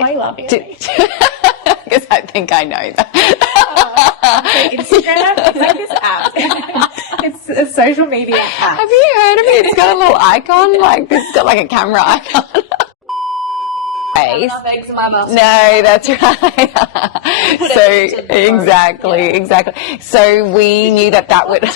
Why are you laughing at me? Because I think I know that. Okay, Instagram, it's like this app. It's a social media app. Have you heard of it? It's got a little icon, like it's got like a camera icon. Enough eggs in my basket. No, that's right. So exactly. So we knew that would.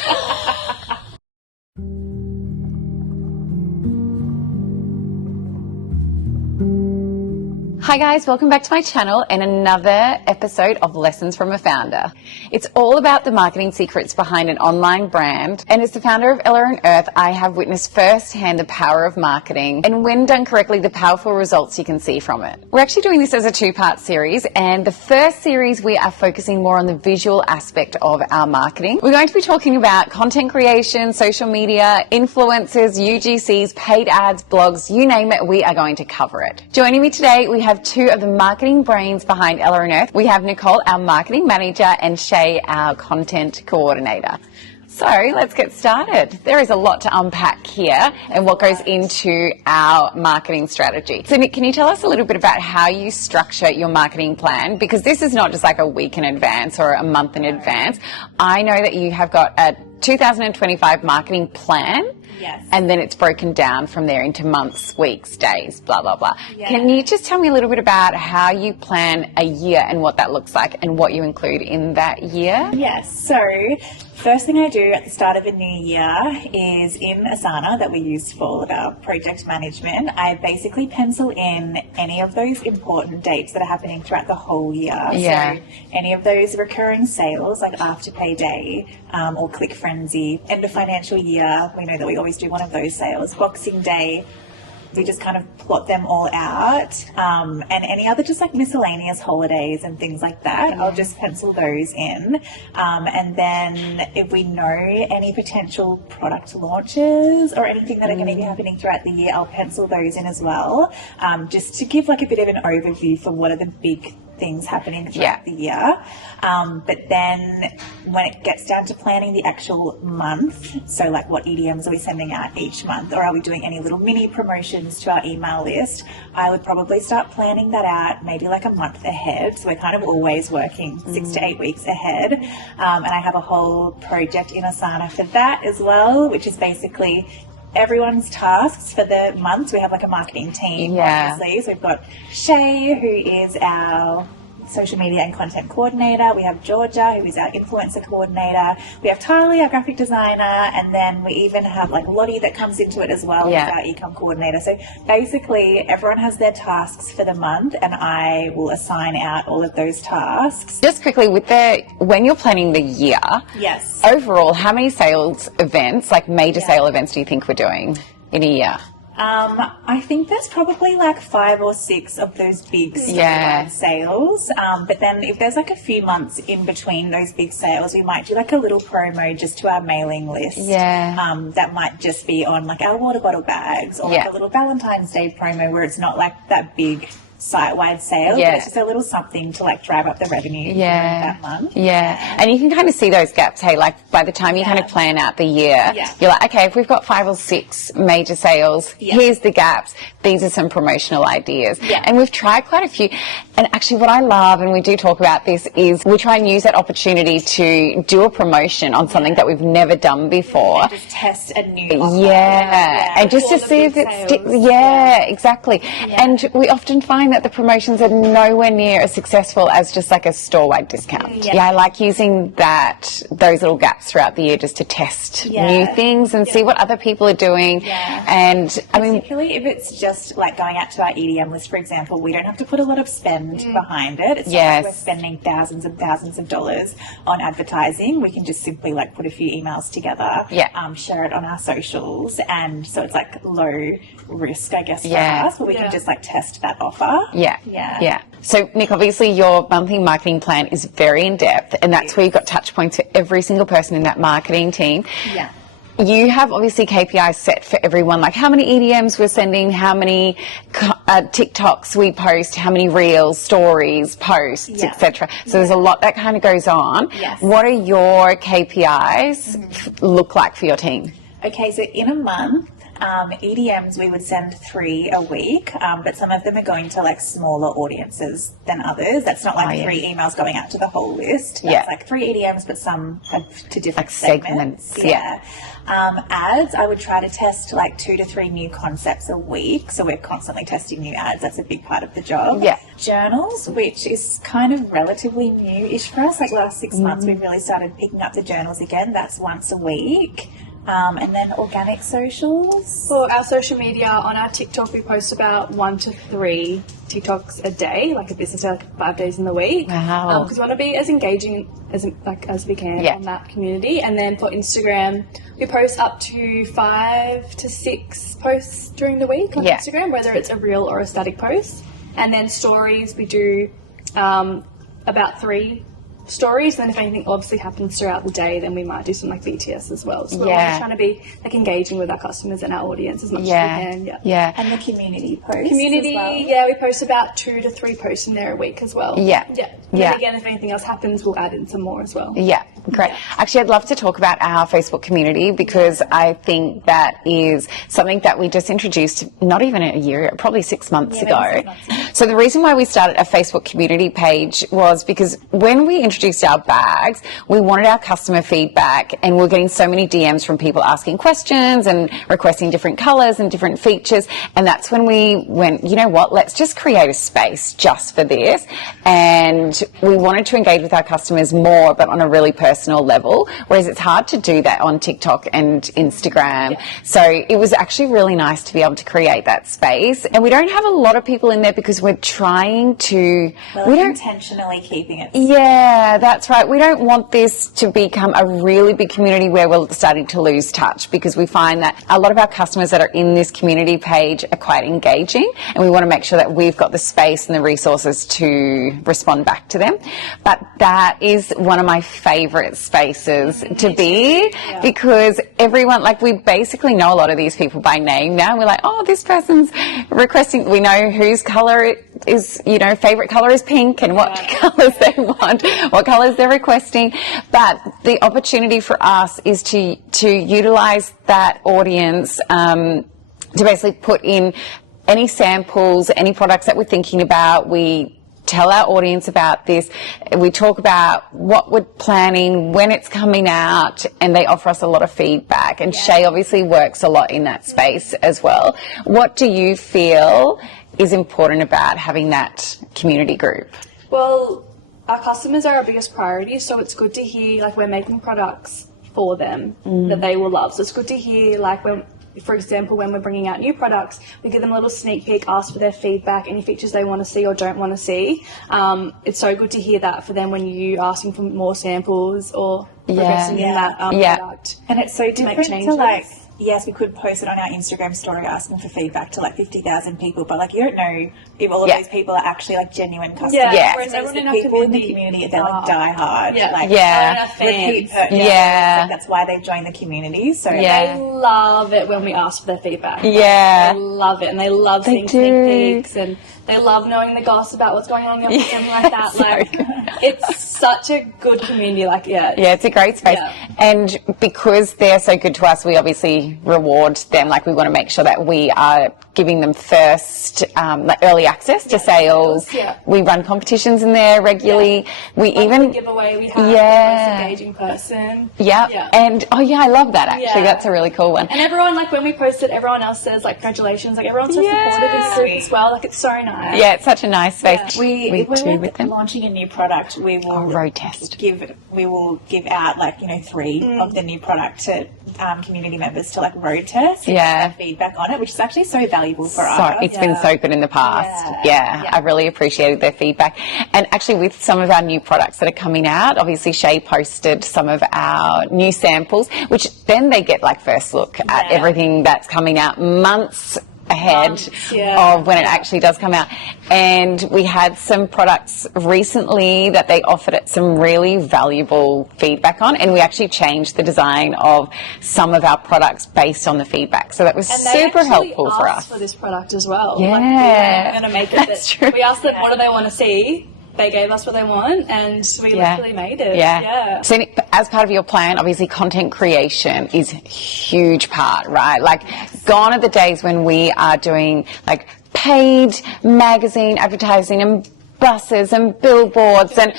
Hi guys, welcome back to my channel and another episode of Lessons from a Founder. It's all about the marketing secrets behind an online brand, and as the founder of Ella and Earth, I have witnessed firsthand the power of marketing and when done correctly, the powerful results you can see from it. We're actually doing this as a two-part series, and the first series we are focusing more on the visual aspect of our marketing. We're going to be talking about content creation, social media, influencers, UGCs, paid ads, blogs, you name it, we are going to cover it. Joining me today, we have two of the marketing brains behind Ella and Earth. We have Nicole, our marketing manager, and Shay, our content coordinator. So let's get started. There is a lot to unpack here and what goes into our marketing strategy. So Nick, can you tell us a little bit about how you structure your marketing plan? Because this is not just like a week in advance or a month in advance. I know that you have got a 2025 marketing plan. Yes. And then it's broken down from there into months, weeks, days, blah, blah, blah. Yeah. Can you just tell me a little bit about how you plan a year and what that looks like and what you include in that year? Yes. So first thing I do at the start of a new year is in Asana that we use for all of our project management, I basically pencil in any of those important dates that are happening throughout the whole year. Yeah. So any of those recurring sales like Afterpay Day or Click Frenzy, end of financial year, we know that we always do one of those sales. Boxing Day, we just kind of plot them all out, and any other just like miscellaneous holidays and things like that, I'll just pencil those in, and then if we know any potential product launches or anything that are going to be happening throughout the year, I'll pencil those in as well, just to give like a bit of an overview for what are the big things happening throughout the year. But then when it gets down to planning the actual month, so like what EDMs are we sending out each month, or are we doing any little mini promotions to our email list, I would probably start planning that out maybe like a month ahead. So we're kind of always working 6 to 8 weeks ahead. And I have a whole project in Asana for that as well, which is basically everyone's tasks for the month. We have like a marketing team, obviously. So we've got Shay, who is our social media and content coordinator. We have Georgia, who is our influencer coordinator. We have Tylee, our graphic designer, and then we even have like Lottie that comes into it as well, as our ecom coordinator. So basically everyone has their tasks for the month and I will assign out all of those tasks. Just quickly, when you're planning the year, yes, overall, how many sales events, like major sale events, do you think we're doing in a year? I think there's probably like 5 or 6 of those big sales. But then if there's like a few months in between those big sales, we might do like a little promo just to our mailing list. That might just be on like our water bottle bags or like a little Valentine's Day promo where it's not like that big site-wide sale, but it's just a little something to like drive up the revenue during that month. And you can kind of see those gaps. Hey, like by the time you kind of plan out the year, you're like, okay, if we've got 5 or 6 major sales, here's the gaps. These are some promotional ideas. And we've tried quite a few. And actually what I love, and we do talk about this, is we try and use that opportunity to do a promotion on something that we've never done before. Just test a new offer. And just to see if it sticks. Exactly. And we often find that the promotions are nowhere near as successful as just like a store-wide discount. I like using those little gaps throughout the year just to test new things and see what other people are doing. And I mean, particularly if it's just like going out to our EDM list, for example, we don't have to put a lot of spend behind it. It's not like we're spending thousands and thousands of dollars on advertising. We can just simply like put a few emails together, share it on our socials, and so it's like low risk, I guess, for us, but we can just like test that offer. So Nick, obviously your monthly marketing plan is very in-depth, and that's where you've got touch points for every single person in that marketing team. You have obviously KPIs set for everyone, like how many EDMs we're sending, how many TikToks we post, how many reels, stories, posts, etc. So there's a lot that kind of goes on. What are your KPIs look like for your team? Okay, so in a month, EDMs, we would send 3 a week, but some of them are going to like smaller audiences than others. That's not like 3 emails going out to the whole list. That's like 3 EDMs, but some have to different like segments. Ads, I would try to test like 2 to 3 new concepts a week. So we're constantly testing new ads. That's a big part of the job. Journals, which is kind of relatively new-ish for us. Like last 6 months, we've really started picking up the journals again. That's once a week. And then organic socials. For our social media, on our TikTok, we post about 1 to 3 TikToks a day, like a business day, like 5 days in the week. Wow. Because we want to be as engaging as we can on that community. And then for Instagram, we post up to 5 to 6 posts during the week on Instagram, whether it's a reel or a static post. And then stories, we do about 3 stories. Then if anything obviously happens throughout the day, then we might do some like BTS as well. So we're always trying to be like engaging with our customers and our audience as much as we can. And the community posts community as well. We post about 2 to 3 posts in there a week as well. And again, if anything else happens, we'll add in some more as well. Great. Actually, I'd love to talk about our Facebook community, because I think that is something that we just introduced not even a year, probably 6 months ago. So the reason why we started a Facebook community page was because when we introduced our bags, we wanted our customer feedback, and we're getting so many DMs from people asking questions and requesting different colours and different features. And that's when we went, you know what, let's just create a space just for this. And we wanted to engage with our customers more, but on a really personal level, whereas it's hard to do that on TikTok and Instagram. So it was actually really nice to be able to create that space. And we don't have a lot of people in there because we're trying to... We're intentionally keeping it. That's right. We don't want this to become a really big community where we're starting to lose touch, because we find that a lot of our customers that are in this community page are quite engaging, and we want to make sure that we've got the space and the resources to respond back to them. But that is one of my favourite spaces to be, because everyone, like, we basically know a lot of these people by name now. We're like, oh, this person's requesting, we know whose colour is, you know, favourite colour is pink, and what colours they want, what colours they're requesting. But the opportunity for us is to utilise that audience to basically put in any samples, any products that we're thinking about. We tell our audience about this. We talk about what we're planning, when it's coming out, and they offer us a lot of feedback. And Shay obviously works a lot in that space as well. What do you feel is important about having that community group? Well, our customers are our biggest priority, so it's good to hear, like, we're making products for them that they will love. So it's good to hear, like, when, for example, when we're bringing out new products, we give them a little sneak peek, ask for their feedback, any features they want to see or don't want to see. It's so good to hear that for them when you asking for more samples or progressing in that product. And it's so different to, like, yes, we could post it on our Instagram story asking for feedback to like 50,000 people, but like you don't know if all of those people are actually like genuine customers. Whereas everyone in the people in the community, they're like die hard. Like, repeat purchase. Like, that's why they've joined the community. So they love it when we ask for their feedback. They love it, and they love seeing sneak peeks, and they love knowing the gossip about what's going on in the office and like that. Like, it's such a good community. Like, it's a great space. And because they're so good to us, we obviously reward them. Like, we want to make sure that we are giving them first like early access to sales. We run competitions in there regularly. We even giveaway we have the most engaging person. And I love that actually. That's a really cool one. And everyone, like, when we post it, everyone else says like congratulations. Like, everyone's so supportive in the group as well. Like, it's so nice. It's such a nice space. If we're launching a new product, we will road test. We will give out, like, you know, 3 of the new product to community members to like road test and have feedback on it, which is actually so valuable for us. It's been so good in the past. I really appreciated their feedback. And actually, with some of our new products that are coming out, obviously Shay posted some of our new samples, which then they get like first look at everything that's coming out months ahead of when it actually does come out. And we had some products recently that they offered it some really valuable feedback on, and we actually changed the design of some of our products based on the feedback. So that was super helpful for us. For this product as well. Like, we're going to make it. That's true. We asked them what do they want to see, they gave us what they want, and we literally made it. Yeah. So as part of your plan, obviously content creation is a huge part, right? Like gone are the days when we are doing like paid magazine advertising and buses and billboards and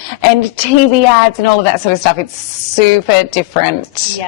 TV ads and all of that sort of stuff. It's super different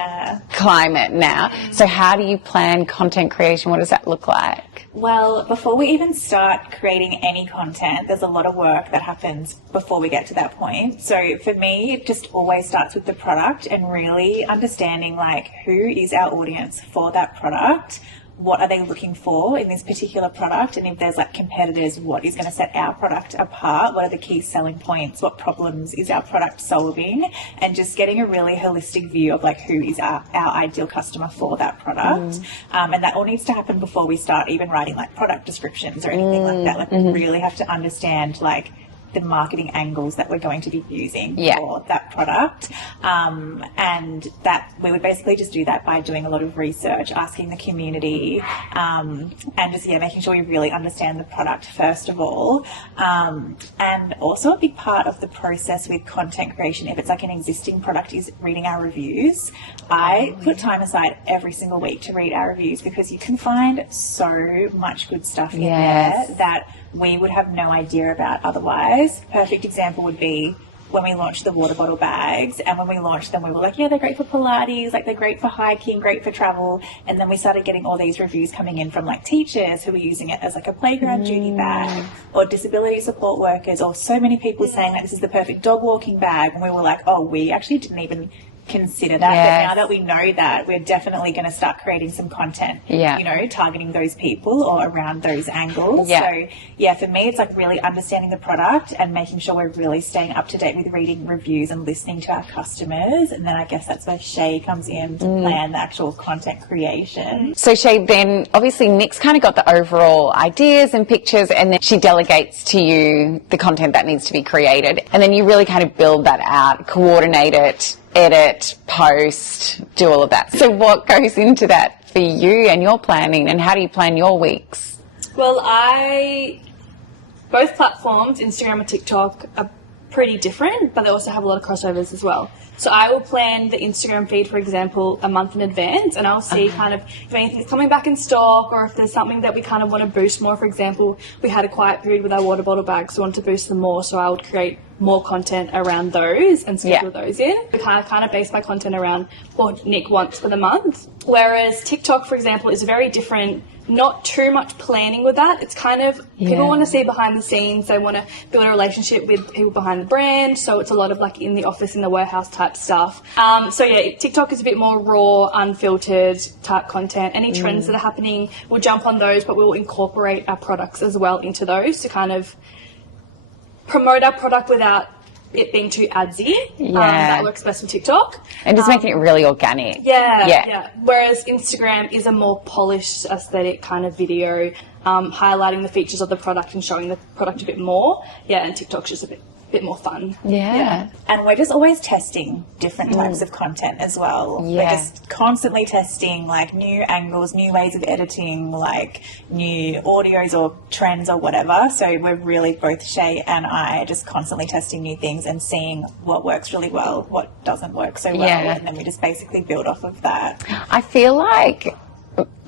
climate now. So how do you plan content creation? What does that look like? Well, before we even start creating any content, there's a lot of work that happens before we get to that point. So for me, it just always starts with the product and really understanding like who is our audience for that product. What are they looking for in this particular product? And if there's like competitors, what is going to set our product apart? What are the key selling points? What problems is our product solving? And just getting a really holistic view of like who is our ideal customer for that product. And that all needs to happen before we start even writing like product descriptions or anything like that. Like we really have to understand like the marketing angles that we're going to be using for that product. And that we would basically just do that by doing a lot of research, asking the community, and just making sure we really understand the product first of all. And also a big part of the process with content creation, if it's like an existing product, is reading our reviews. I put time aside every single week to read our reviews because you can find so much good stuff in there that we would have no idea about otherwise. Perfect example would be when we launched the water bottle bags, and when we launched them we were like, they're great for Pilates, like they're great for hiking, great for travel. And then we started getting all these reviews coming in from like teachers who were using it as like a playground duty bag, or disability support workers, or so many people saying like this is the perfect dog walking bag. And we were like, we actually didn't even consider that. But now that we know that, we're definitely going to start creating some content, targeting those people or around those angles. So for me, it's like really understanding the product and making sure we're really staying up to date with reading reviews and listening to our customers. And then I guess that's where Shay comes in to plan the actual content creation. So Shay, then obviously Nick's kind of got the overall ideas and pictures, and then she delegates to you the content that needs to be created, and then you really kind of build that out, coordinate it, edit, post, do all of that. So what goes into that for you and your planning, and how do you plan your weeks? Well, both platforms, Instagram and TikTok, are pretty different, but they also have a lot of crossovers as well. So I will plan the Instagram feed, for example, a month in advance, and I'll see kind of if anything's coming back in stock, or if there's something that we kind of want to boost more. For example, we had a quiet period with our water bottle bags, so we wanted to boost them more, so I would create more content around those and schedule those in. I kind of base my content around what Nick wants for the month. Whereas TikTok, for example, is very different. Not too much planning with that. It's kind of, people want to see behind the scenes. They want to build a relationship with people behind the brand. So it's a lot of like in the office, in the warehouse type stuff. TikTok is a bit more raw, unfiltered type content. Any trends that are happening, we'll jump on those, but we'll incorporate our products as well into those to kind of promote our product without it being too adsy. That works best with TikTok. And just making it really organic. Whereas Instagram is a more polished aesthetic kind of video, highlighting the features of the product and showing the product a bit more. And TikTok's just a bit more fun. And we're just always testing different types of content as well. We're just constantly testing like new angles, new ways of editing, like new audios or trends or whatever. So we're really, both Shay and I, just constantly testing new things and seeing what works really well, what doesn't work so well, and then we just basically build off of that. I feel like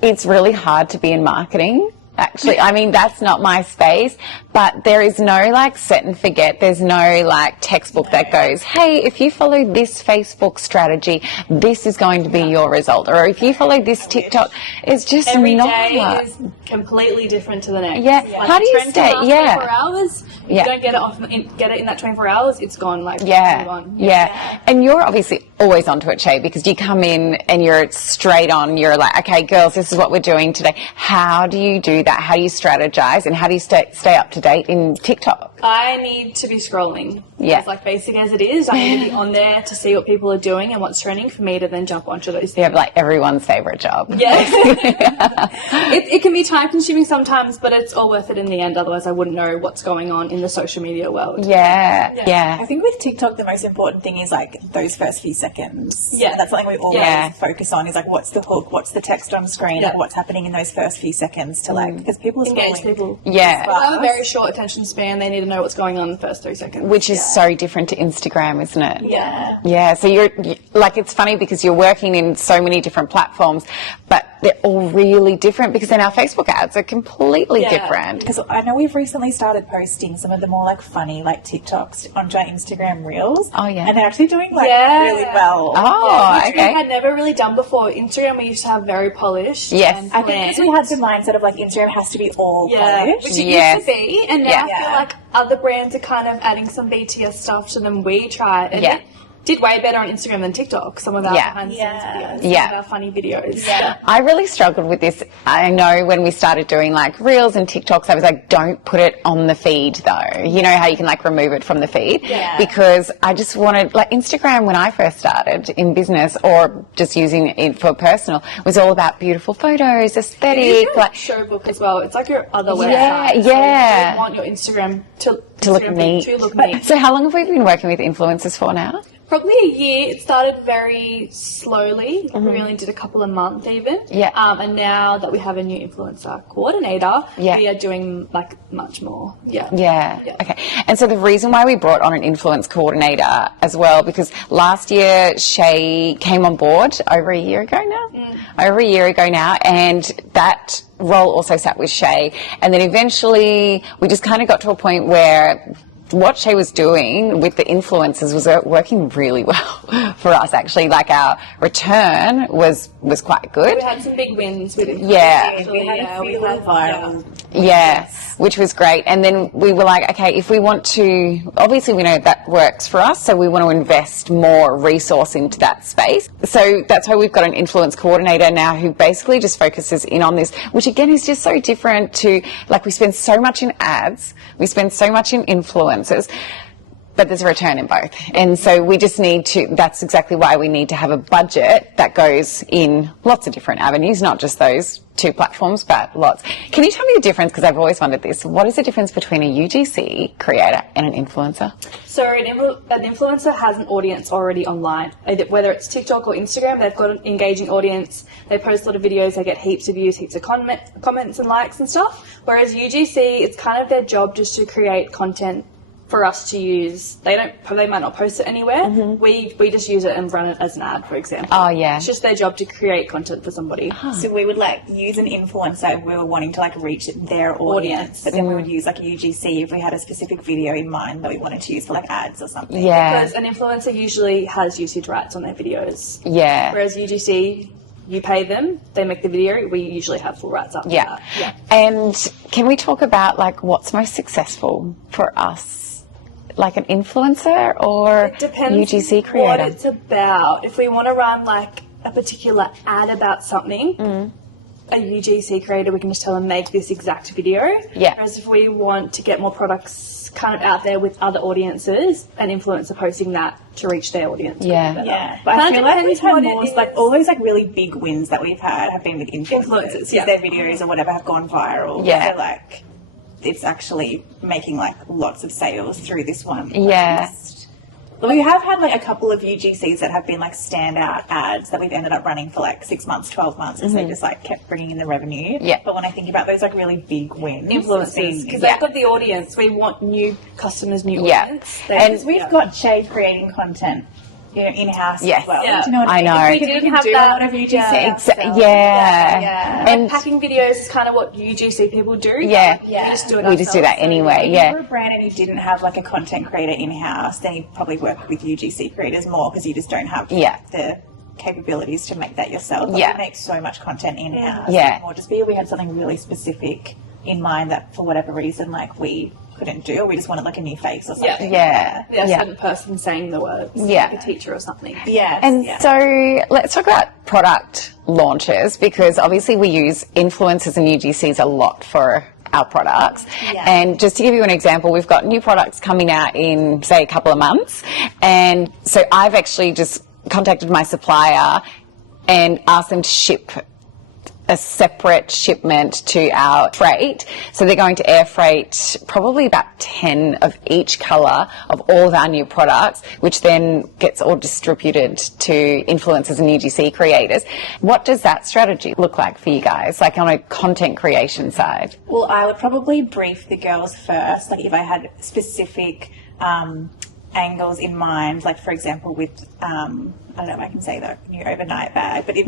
it's really hard to be in marketing. Actually, I mean, that's not my space, but there is no like set and forget. There's no like textbook that goes, hey, if you follow this Facebook strategy, this is going to be your result. Or if you follow this TikTok, it's just every not. Day is completely different to the next. Like how do you stay? 24 hours. If you don't get it in that 24 hours, it's gone. Like And you're obviously always onto it, Shay, because you come in and you're straight on. You're like, okay, girls, this is what we're doing today. How do you do that? How do you strategize, and how do you stay up to date in TikTok? I need to be scrolling. As like basic as it is, I need to be on there to see what people are doing and what's trending for me to then jump onto those things. You have like everyone's favorite job. It can be time consuming sometimes, but it's all worth it in the end. Otherwise I wouldn't know what's going on in the social media world. I think with TikTok the most important thing is like those first few seconds. That's something we always focus on, is like what's the hook, what's the text on screen, like what's happening in those first few seconds to like because people are engage scrolling. people. Yeah. They have a very short attention span. They need to know what's going on in the first 3 seconds. Which is so different to Instagram, isn't it? Yeah. Yeah, so like, it's funny because you're working in so many different platforms, but they're all really different because then our Facebook ads are completely different. Because I know we've recently started posting some of the more like funny like TikToks onto our Instagram Reels. Oh, yeah. And they're actually doing like Yeah. really well. Oh, Which we had never really done before. Instagram we used to have very polished. Yes. And I think because we had the mindset of like Instagram has to be all polished. Which it Yes. used to be, and now Yeah. I feel like other brands are kind of adding some BTS stuff to them. We tried, and Yeah. it did way better on Instagram than TikTok. Some of our behind the scenes videos, some of our funny videos. Yeah. I really struggled with this. I know when we started doing like Reels and TikToks, I was like, don't put it on the feed though. You know how you can like remove it from the feed? Yeah. Because I just wanted, like Instagram when I first started in business or just using it for personal, was all about beautiful photos, aesthetic. It's your Like, show book as well. It's like your other Yeah, website. yeah. So you want your Instagram to look Instagram neat. To look neat. so how long have we been working with influencers for now? Probably a year. It started very slowly. We only did a couple of months even. Yeah. And now that we have a new influencer coordinator, Yeah. we are doing like much more. Yeah. Yeah. Okay. And so the reason why we brought on an influence coordinator as well, because last year Shay came on board over a year ago now, and that role also sat with Shay. And then eventually we just kind of got to a point where what Shay was doing with the influencers was working really well for us, actually. Like, our return was quite good. We had some big wins with influencers. Yeah. Actually. We had a few viral. Yeah, which was great. And then we were like, okay, if we want to, obviously we know that works for us, so we want to invest more resource into that space. So that's why we've got an influence coordinator now who basically just focuses in on this, which again is just so different to, like, we spend so much in ads, we spend so much in influencers, but there's a return in both. And so we just need to, that's exactly why we need to have a budget that goes in lots of different avenues, not just those two platforms, but lots. Can you tell me the difference, because I've always wondered this, what is the difference between a UGC creator and an influencer? So an influencer has an audience already online. Whether it's TikTok or Instagram, they've got an engaging audience. They post a lot of videos, they get heaps of views, heaps of comments and likes and stuff. Whereas UGC, it's kind of their job just to create content for us to use. They might not post it anywhere. We just use it and run it as an ad, for example. Oh, yeah. It's just their job to create content for somebody. So we would like use an influencer if we were wanting to like reach their audience, but then we would use like a UGC if we had a specific video in mind that we wanted to use for like ads or something. Yeah. Because an influencer usually has usage rights on their videos. Yeah. Whereas UGC, you pay them, they make the video, we usually have full rights up to Yeah. that. Yeah. And can we talk about like what's most successful for us? Like an influencer or Depends UGC what creator? it's about. If we want to run like a particular ad about something, a UGC creator, we can just tell them make this exact video. Yeah. Whereas if we want to get more products kind of out there with other audiences, an influencer posting that to reach their audience. Yeah. Yeah, but I Kind of feel like we've depends had what more, it like is. all those like really big wins that we've had have been with influencers. Influencers, yeah. Their videos or whatever have gone viral. Yeah. So like it's actually making like lots of sales through this one. Yeah. post. But we have had like a couple of UGCs that have been like standout ads that we've ended up running for like 6 months, 12 months as they just like kept bringing in the revenue. Yeah. But when I think about those like really big wins, Influencers, because Yeah. they've got the audience. We want new customers, new Yeah. audience. And we've got Shay creating content, you know, in-house Yes. as well. Yeah. Do you know what I I mean? know. If We we didn't can have do that- a lot of UGC yeah. ourselves. Yeah. And Packing videos is kind of what UGC people do. Yeah. We just do it We just do that ourselves. anyway. if Yeah. you were a brand and you didn't have like a content creator in-house, then you'd probably work with UGC creators more because you just don't have Yeah. the capabilities to make that yourself. But Yeah. we make so much content in-house. Yeah. It would just be if we had something really specific in mind that for whatever reason like we couldn't do, or we just wanted like a new face or Yeah. something. Yeah. Yeah, Yeah. certain person saying the words. Yeah. Like a teacher or something. Yes, And yeah. so let's talk about product launches, because obviously we use influencers and UGCs a lot for our products. Yeah. And just to give you an example, we've got new products coming out in, say, a couple of months. And so I've actually just contacted my supplier and asked them to ship a separate shipment to our freight. So they're going to air freight probably about 10 of each colour of all of our new products, which then gets all distributed to influencers and UGC creators. What does that strategy look like for you guys, like on a content creation side? Well, I would probably brief the girls first, like if I had specific angles in mind, like for example with I don't know if I can say the new overnight bag, but if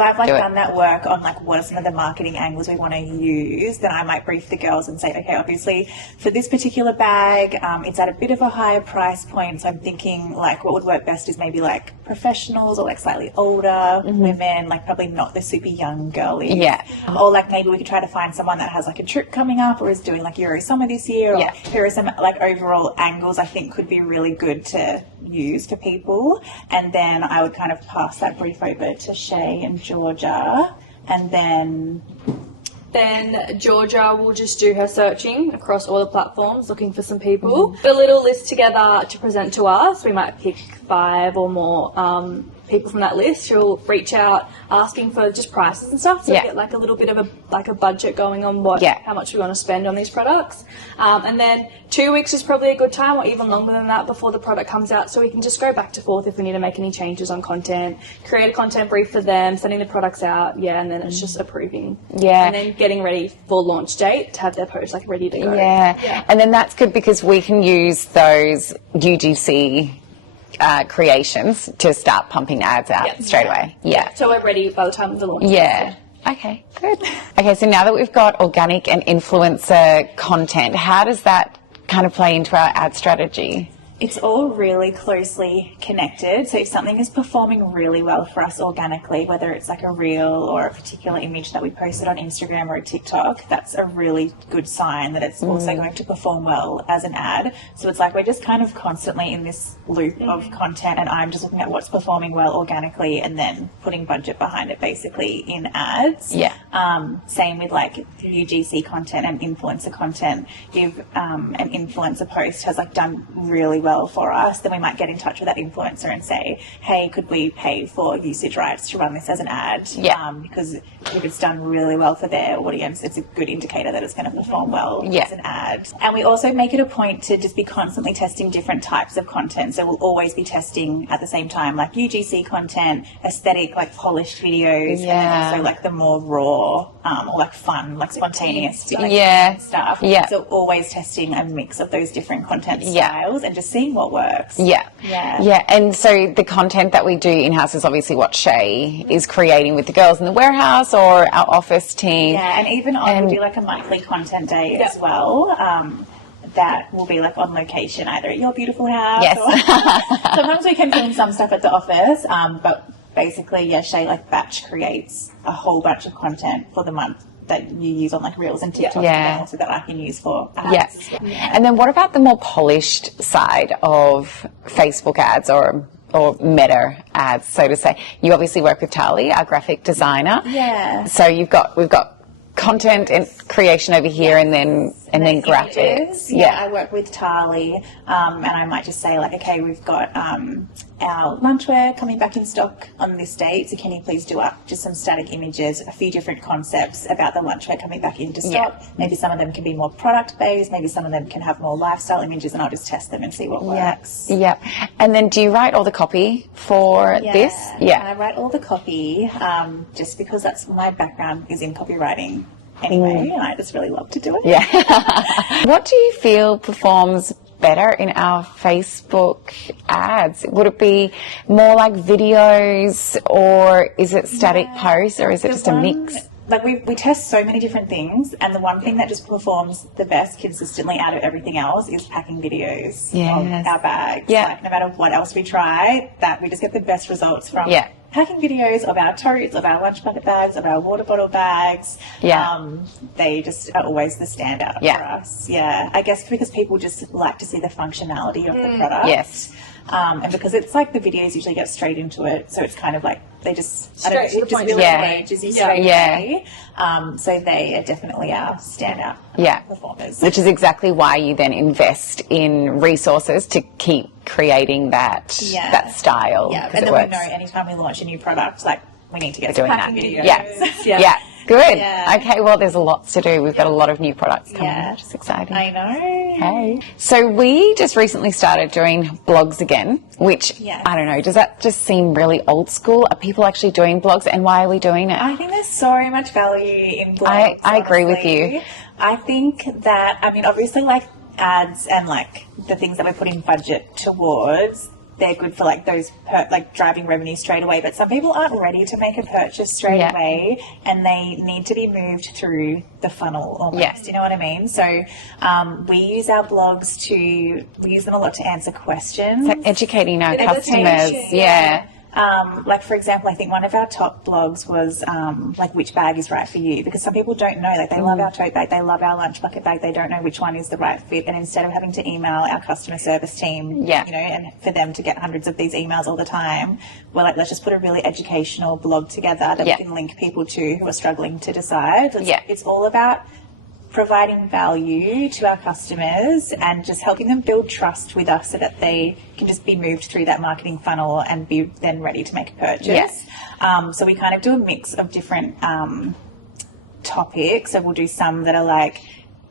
I've like done that work on like what are some of the marketing angles we want to use, then I might brief the girls and say, okay, obviously for this particular bag, it's at a bit of a higher price point, so I'm thinking like what would work best is maybe like professionals or like slightly older women, like probably not the super young girlies. Yeah. Or like maybe we could try to find someone that has like a trip coming up or is doing like Euro Summer this year, or here are some like overall angles I think could be really good to use for people. And then I would kind of pass that brief over to Shay and Georgia, and then Georgia will just do her searching across all the platforms looking for some people. Put a little list together to present to us. We might pick 5 or more people from that list. She'll reach out asking for just prices and stuff, so we get like a little bit of a budget going on how much we want to spend on these products. And then 2 weeks is probably a good time, or even longer than that, before the product comes out, so we can just go back to forth if we need to make any changes on content, create a content brief for them, sending the products out, and then it's just approving. And then getting ready for launch date to have their post like ready to go. And then that's good because we can use those UGC creations to start pumping ads out straight away. So we're ready by the time of the launch. Okay, good. Okay, so now that we've got organic and influencer content, how does that kind of play into our ad strategy? It's all really closely connected. So if something is performing really well for us organically, whether it's like a reel or a particular image that we posted on Instagram or a TikTok, that's a really good sign that it's also going to perform well as an ad. So it's like we're just kind of constantly in this loop of content, and I'm just looking at what's performing well organically and then putting budget behind it basically in ads. Same with like UGC content and influencer content. If an influencer post has like done really well for us, then we might get in touch with that influencer and say, hey, could we pay for usage rights to run this as an ad? Because if it's done really well for their audience, it's a good indicator that it's going to perform well as an ad. And we also make it a point to just be constantly testing different types of content. So we'll always be testing at the same time, like UGC content, aesthetic, like polished videos, and then also like the more raw or like fun, like spontaneous stuff. So always testing a mix of those different content styles and just seeing what works. And so the content that we do in-house is obviously what Shay is creating with the girls in the warehouse or our office team. And even we do like a monthly content day as well. That will be like on location, either at your beautiful house or sometimes we can film some stuff at the office, but basically Shay like batch creates a whole bunch of content for the month that you use on like Reels and TikTok and also that I can use for ads. And then what about the more polished side of Facebook ads or meta ads, so to say? You obviously work with Tali, our graphic designer. So we've got content and creation over here and then graphics. I work with Tali, and I might just say like, okay, we've got our lunchwear coming back in stock on this date, so can you please do up just some static images, a few different concepts about the lunchwear coming back into stock. Maybe some of them can be more product based, maybe some of them can have more lifestyle images, and I'll just test them and see what works. And then do you write all the copy for this? I write all the copy, just because that's my background is in copywriting anyway, and I just really love to do it. What do you feel performs better in our Facebook ads? Would it be more like videos, or is it static posts, or is it just a mix? Like we test so many different things, and the one thing that just performs the best consistently out of everything else is packing videos of our bags. Like no matter what else we try, that we just get the best results from packing videos of our totes, of our lunch bucket bags, of our water bottle bags. They just are always the standout for us. I guess because people just like to see the functionality of the product. And because it's like the videos usually get straight into it, so it's kind of like they just straight to the point. Really engages you straight away. So they are definitely our standout performers. Which is exactly why you then invest in resources to keep creating that style. And then we know anytime we launch a new product, like we need to get doing packing that. videos. Good. Yeah. Okay, well, there's lots to do. We've got a lot of new products coming, Yeah. which is exciting. I know. Hey. So we just recently started doing blogs again, which, Yes. I don't know, does that just seem really old school? Are people actually doing blogs, and why are we doing it? I think there's so much value in blogs. I agree with honestly. you. I think that, I mean, obviously, like, ads and, like, the things that we're putting budget towards, they're good for, like, those, like, driving revenue straight away. But some people aren't ready to make a purchase straight away, and they need to be moved through the funnel almost. Yeah. You know what I mean? So we use our blogs we use them a lot to answer questions. It's like educating our customers. Education, Yeah. Like, for example, I think one of our top blogs was like, which bag is right for you, because some people don't know, like, they love our tote bag, they love our lunch bucket bag, they don't know which one is the right fit. And instead of having to email our customer service team, you know, and for them to get hundreds of these emails all the time, we're like, let's just put a really educational blog together that we can link people to who are struggling to decide. It's all about providing value to our customers and just helping them build trust with us so that they can just be moved through that marketing funnel and be then ready to make a purchase. So we kind of do a mix of different topics. So we'll do some that are like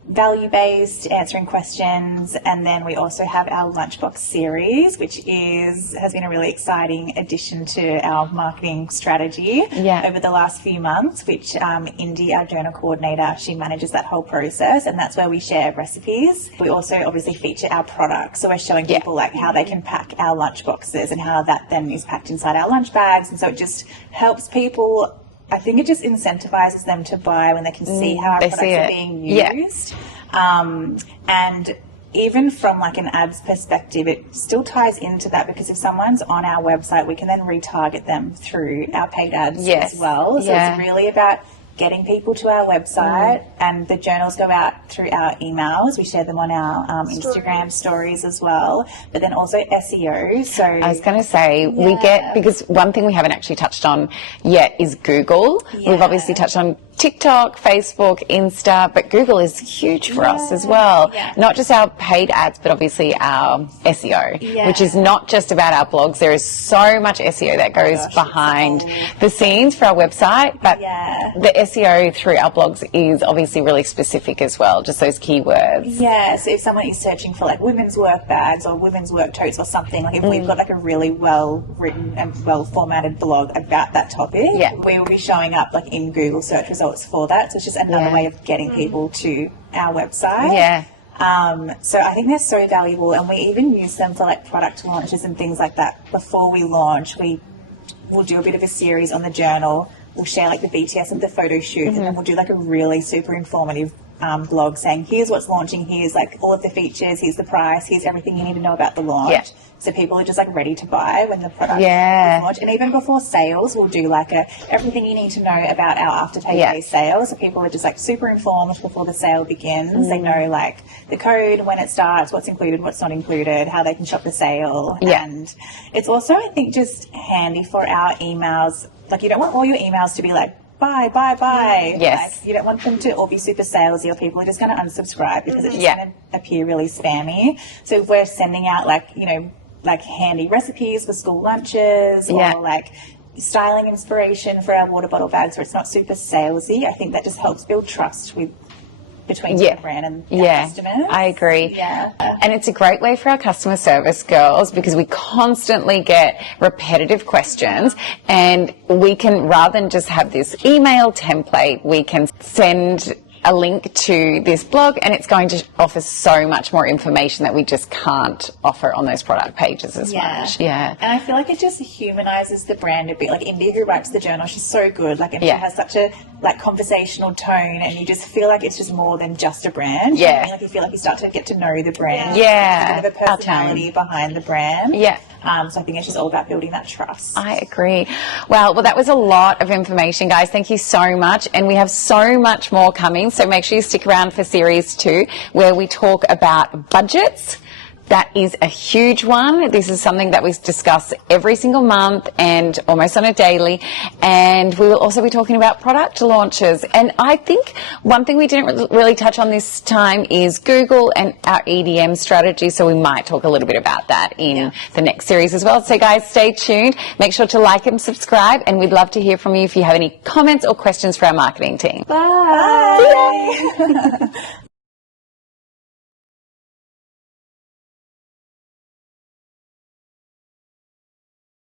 value-based, answering questions, and then we also have our lunchbox series, which has been a really exciting addition to our marketing strategy over the last few months, which Indy, our journal coordinator, she manages that whole process, and that's where we share recipes. We also obviously feature our products, so we're showing people like how they can pack our lunchboxes and how that then is packed inside our lunch bags, and so it just helps people. I think it just incentivizes them to buy when they can see how our products are being used. And even from like an ads perspective, it still ties into that, because if someone's on our website, we can then retarget them through our paid ads as well. So it's really about getting people to our website, and the journals go out through our emails. We share them on our Instagram stories as well, but then also SEO. So I was going to say, we get, because one thing we haven't actually touched on yet is Google. We've obviously touched on TikTok, Facebook, Insta, but Google is huge for us as well. Not just our paid ads, but obviously our SEO, which is not just about our blogs. There is so much SEO that goes behind the scenes for our website, but the SEO through our blogs is obviously really specific as well, just those keywords. Yeah, so if someone is searching for like women's work bags or women's work totes or something, like if we've got like a really well written and well formatted blog about that topic, we will be showing up like in Google search results for that. So it's just another way of getting people to our website. So I think they're so valuable, and we even use them for like product launches and things like that. Before we launch, we'll do a bit of a series on the journal. We'll share like the BTS of the photo shoot, and then we'll do like a really super informative blog saying, here's what's launching, here's like all of the features, here's the price, here's everything you need to know about the launch. So people are just like ready to buy when the product is launched. And even before sales, we'll do like everything you need to know about our Afterpay Day sales. So people are just like super informed before the sale begins. They know like the code, when it starts, what's included, what's not included, how they can shop the sale. And it's also, I think, just handy for our emails. Like, you don't want all your emails to be like, buy. Like, you don't want them to all be super salesy, or people are just going to unsubscribe because it's just going to appear really spammy. So if we're sending out like, you know, like handy recipes for school lunches or like styling inspiration for our water bottle bags where it's not super salesy, I think that just helps build trust between the brand and our customers. I agree. And it's a great way for our customer service girls, because we constantly get repetitive questions, and we can, rather than just have this email template, we can send a link to this blog, and it's going to offer so much more information that we just can't offer on those product pages as much. And I feel like it just humanizes the brand a bit. Like India, who writes the journal, she's so good. Like, and she has such a like conversational tone, and you just feel like it's just more than just a brand. Like you feel like you start to get to know the brand. There's a bit of a personality behind the brand. So I think it's just all about building that trust. I agree. Well, that was a lot of information, guys. Thank you so much. And we have so much more coming. So make sure you stick around for series 2, where we talk about budgets, That is a huge one. This is something that we discuss every single month and almost on a daily. And we will also be talking about product launches. And I think one thing we didn't really touch on this time is Google and our EDM strategy. So we might talk a little bit about that in the next series as well. So guys, stay tuned. Make sure to like and subscribe. And we'd love to hear from you if you have any comments or questions for our marketing team. Bye.